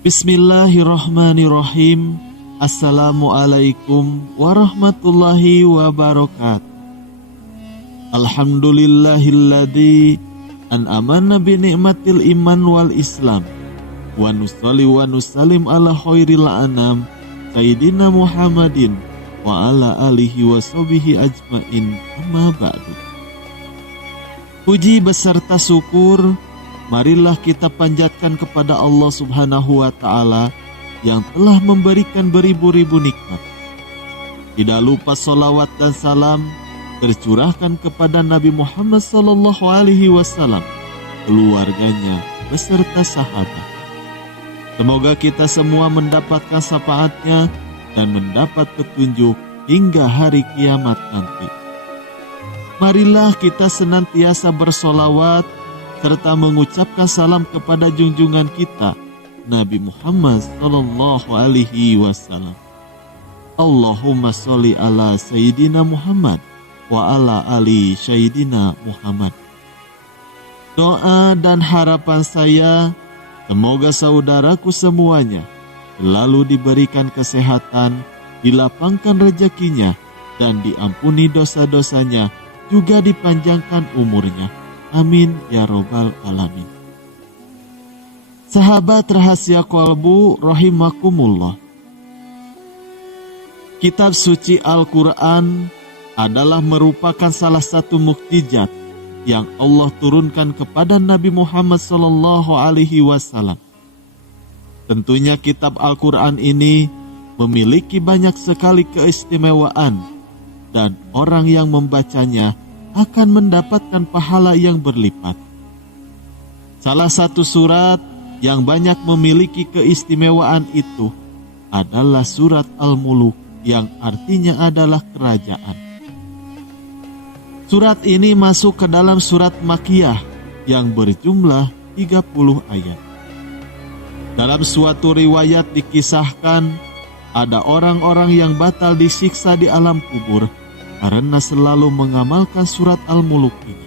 Bismillahirrahmanirrahim. Assalamualaikum warahmatullahi wabarakatuh. Alhamdulillahilladzi an'amana bi ni'matil iman wal islam. Wa nusalli wa nusallim ala khairil anam Sayyidina Muhammadin wa ala alihi wa sahbihi ajmain, amma ba'du. Puji beserta syukur marilah kita panjatkan kepada Allah Subhanahu wa Ta'ala yang telah memberikan beribu-ribu nikmat. Tidak lupa salawat dan salam tercurahkan kepada Nabi Muhammad SAW, keluarganya beserta sahabat. Semoga kita semua mendapatkan syafaatnya dan mendapat petunjuk hingga hari kiamat nanti. Marilah kita senantiasa bersolawat serta mengucapkan salam kepada junjungan kita Nabi Muhammad SAW. Allahumma sholli ala Sayyidina Muhammad wa ala ali Sayyidina Muhammad. Doa dan harapan saya, semoga saudaraku semuanya selalu diberikan kesehatan, dilapangkan rezekinya, dan diampuni dosa-dosanya, juga dipanjangkan umurnya. Amin ya robbal alamin. Sahabat rahasia kolbu rahimakumullah. Kitab suci Al-Quran adalah merupakan salah satu mukjizat yang Allah turunkan kepada Nabi Muhammad SAW. Tentunya kitab Al-Quran ini memiliki banyak sekali keistimewaan dan orang yang membacanya akan mendapatkan pahala yang berlipat. Salah satu surat yang banyak memiliki keistimewaan itu adalah surat Al-Muluk, yang artinya adalah kerajaan. Surat ini masuk ke dalam surat Makkiyah yang berjumlah 30 ayat. Dalam suatu riwayat dikisahkan ada orang-orang yang batal disiksa di alam kubur karena selalu mengamalkan surat Al-Muluk ini.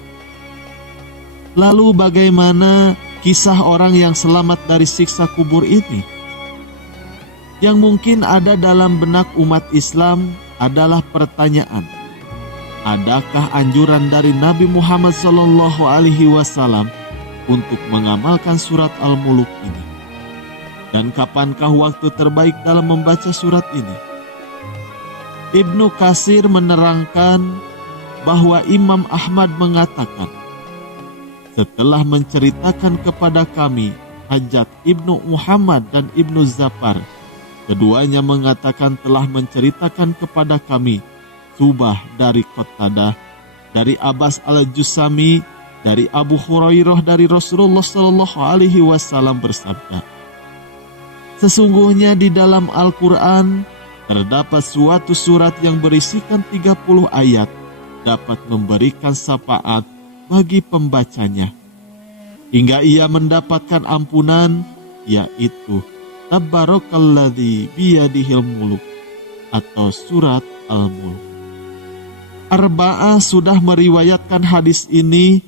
Lalu bagaimana kisah orang yang selamat dari siksa kubur ini? Yang mungkin ada dalam benak umat Islam adalah pertanyaan, adakah anjuran dari Nabi Muhammad SAW untuk mengamalkan surat Al-Muluk ini? Dan kapankah waktu terbaik dalam membaca surat ini? Ibnu Katsir menerangkan bahwa Imam Ahmad mengatakan, setelah menceritakan kepada kami hajat Ibnu Muhammad dan Ibnu Zafar, keduanya mengatakan telah menceritakan kepada kami Subah dari Qatadah, dari Abbas al-Jusami, dari Abu Hurairah dari Rasulullah SAW bersabda, sesungguhnya di dalam Al-Quran terdapat suatu surat yang berisikan 30 ayat dapat memberikan syafaat bagi pembacanya hingga ia mendapatkan ampunan, yaitu Tabarakalladzi biyadihil muluk atau surat Al-Muluk. Arba'ah sudah meriwayatkan hadis ini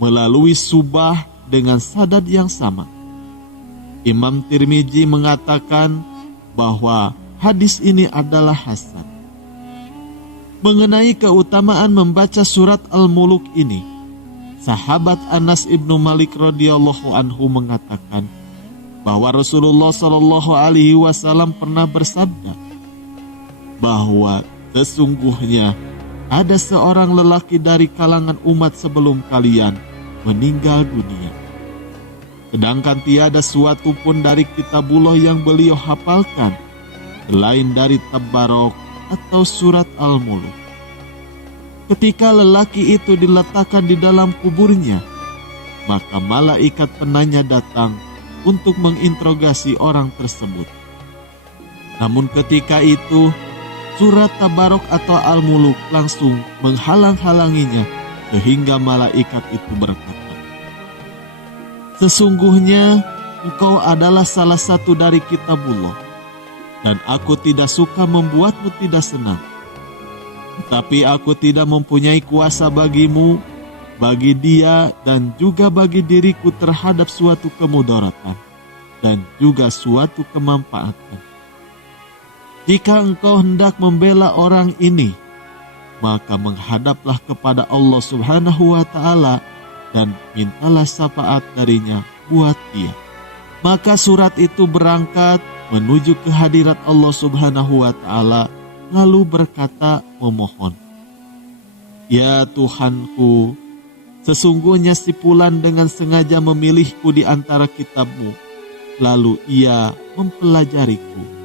melalui Subah dengan sanad yang sama. Imam Tirmizi mengatakan bahwa hadis ini adalah hasan. Mengenai keutamaan membaca surat Al-Muluk ini, sahabat Anas ibnu Malik radhiyallahu anhu mengatakan bahwa Rasulullah SAW pernah bersabda bahwa sesungguhnya ada seorang lelaki dari kalangan umat sebelum kalian meninggal dunia, sedangkan tiada suatu pun dari kitabullah yang beliau hafalkan selain dari Tabarok atau surat Al-Muluk. Ketika lelaki itu diletakkan di dalam kuburnya, maka malaikat penanya datang untuk menginterogasi orang tersebut. Namun ketika itu, surat Tabarok atau Al-Muluk langsung menghalang-halanginya, sehingga malaikat itu berkata, sesungguhnya engkau adalah salah satu dari kitabullah. dan aku tidak suka membuatmu tidak senang. Tetapi aku tidak mempunyai kuasa bagimu, bagi dia dan juga bagi diriku terhadap suatu kemudaratan dan juga suatu kemanfaatan. Jika engkau hendak membela orang ini, maka menghadaplah kepada Allah Subhanahu wa Ta'ala dan mintalah syafaat darinya buat dia. Maka surat itu berangkat menuju ke hadirat Allah Subhanahu wa Ta'ala, lalu berkata memohon, "Ya Tuhanku, sesungguhnya si Fulan dengan sengaja memilihku di antara kitabmu, lalu ia mempelajariku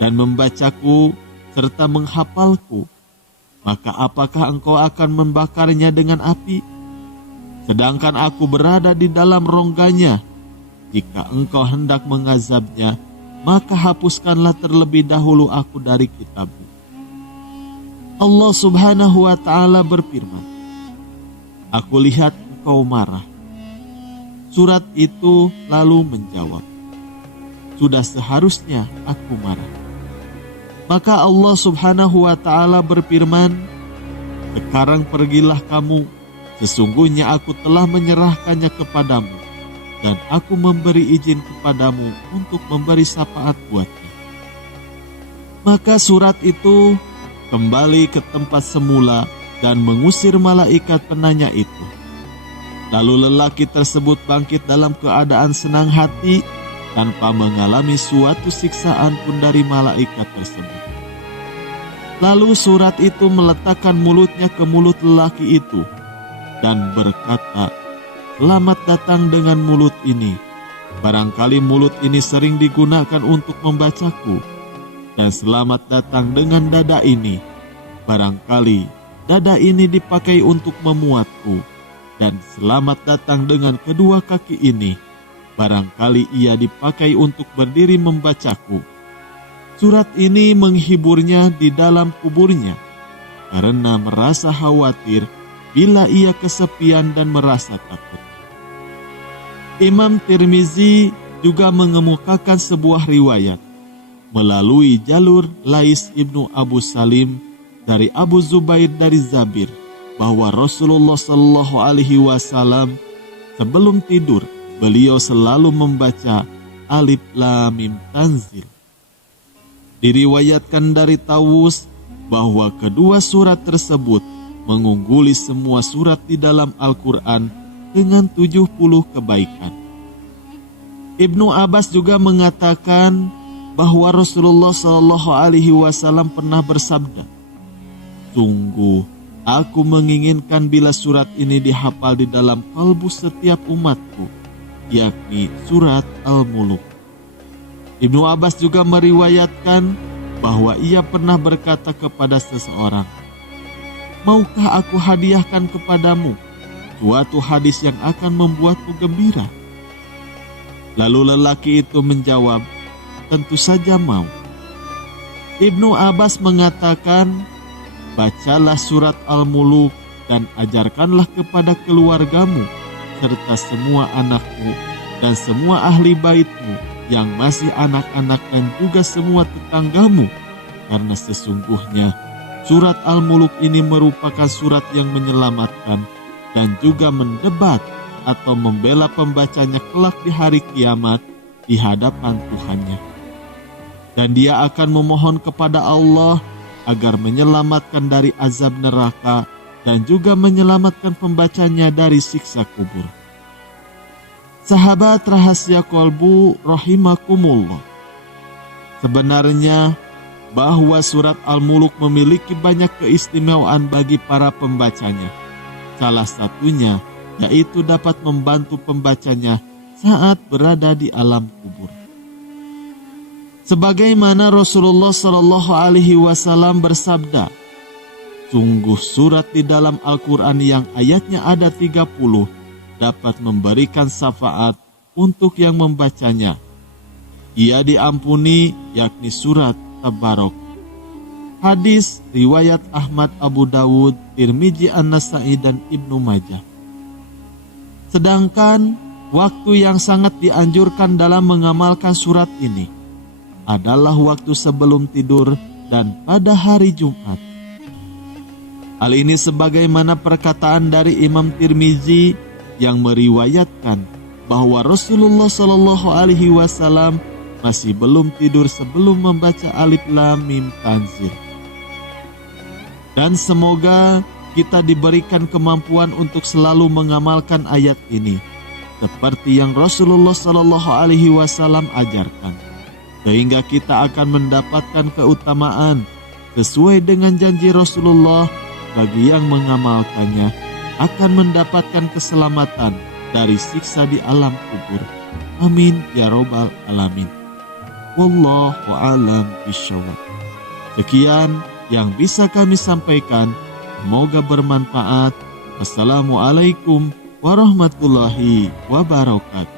dan membacaku serta menghafalku. Maka apakah engkau akan membakarnya dengan api? Sedangkan aku berada di dalam rongganya. Jika engkau hendak mengazabnya, maka hapuskanlah terlebih dahulu aku dari kitabmu." Allah Subhanahu wa Ta'ala berfirman, "Aku lihat engkau marah." Surat itu lalu menjawab, "Sudah seharusnya aku marah." Maka Allah Subhanahu wa Ta'ala berfirman, "Sekarang pergilah kamu, sesungguhnya aku telah menyerahkannya kepadamu, dan aku memberi izin kepadamu untuk memberi syafaat buatnya." Maka surat itu kembali ke tempat semula dan mengusir malaikat penanya itu. Lalu lelaki tersebut bangkit dalam keadaan senang hati, tanpa mengalami suatu siksaan pun dari malaikat tersebut. Lalu surat itu meletakkan mulutnya ke mulut lelaki itu dan berkata, "Selamat datang dengan mulut ini. Barangkali mulut ini sering digunakan untuk membacaku. Dan selamat datang dengan dada ini. Barangkali dada ini dipakai untuk memuatku. Dan selamat datang dengan kedua kaki ini. Barangkali ia dipakai untuk berdiri membacaku." Surat ini menghiburnya di dalam kuburnya karena merasa khawatir bila ia kesepian dan merasa takut. Imam Tirmizi juga mengemukakan sebuah riwayat melalui jalur Lais ibnu Abu Salim dari Abu Zubair dari Zabir bahwa Rasulullah Shallallahu Alaihi Wasallam sebelum tidur beliau selalu membaca Alif Lam Mim Tanzil. Diriwayatkan dari Tawus bahwa kedua surat tersebut mengungguli semua surat di dalam Al-Quran dengan 70 kebaikan. Ibnu Abbas juga mengatakan bahwa Rasulullah Shallallahu Alaihi Wasallam pernah bersabda, "Sungguh, aku menginginkan bila surat ini dihafal di dalam kalbu setiap umatku, yakni surat Al-Muluk." Ibnu Abbas juga meriwayatkan bahwa ia pernah berkata kepada seseorang, "Maukah aku hadiahkan kepadamu suatu hadis yang akan membuatmu gembira?" Lalu lelaki itu menjawab, "Tentu saja mau." Ibnu Abbas mengatakan, "Bacalah surat Al-Muluk dan ajarkanlah kepada keluargamu serta semua anakmu dan semua ahli baitmu yang masih anak-anak dan juga semua tetanggamu, karena sesungguhnya surat Al-Muluk ini merupakan surat yang menyelamatkan dan juga mendebat atau membela pembacanya kelak di hari kiamat di hadapan Tuhannya. Dan dia akan memohon kepada Allah agar menyelamatkan dari azab neraka dan juga menyelamatkan pembacanya dari siksa kubur." Sahabat rahasia kolbu rahimakumullah, sebenarnya bahwa surat Al-Muluk memiliki banyak keistimewaan bagi para pembacanya. Salah satunya yaitu dapat membantu pembacanya saat berada di alam kubur. Sebagaimana Rasulullah Shallallahu Alaihi Wasallam bersabda, "Sungguh surat di dalam Al-Quran yang ayatnya ada 30 dapat memberikan syafaat untuk yang membacanya. Ia diampuni, yakni surat Tabarok." Hadis riwayat Ahmad, Abu Dawud, Tirmizi, An-Nasai, dan Ibnu Majah. Sedangkan waktu yang sangat dianjurkan dalam mengamalkan surat ini adalah waktu sebelum tidur dan pada hari Jumat. Hal ini sebagaimana perkataan dari Imam Tirmizi yang meriwayatkan bahwa Rasulullah Shallallahu Alaihi Wasallam masih belum tidur sebelum membaca Alif Lam Mim Tanzil. Dan semoga kita diberikan kemampuan untuk selalu mengamalkan ayat ini, seperti yang Rasulullah Shallallahu Alaihi Wasallam ajarkan, sehingga kita akan mendapatkan keutamaan sesuai dengan janji Rasulullah. Bagi yang mengamalkannya akan mendapatkan keselamatan dari siksa di alam kubur. Amin ya robbal alamin. Wallahu a'lam bishawab. Sekian yang bisa kami sampaikan, semoga bermanfaat. Assalamualaikum warahmatullahi wabarakatuh.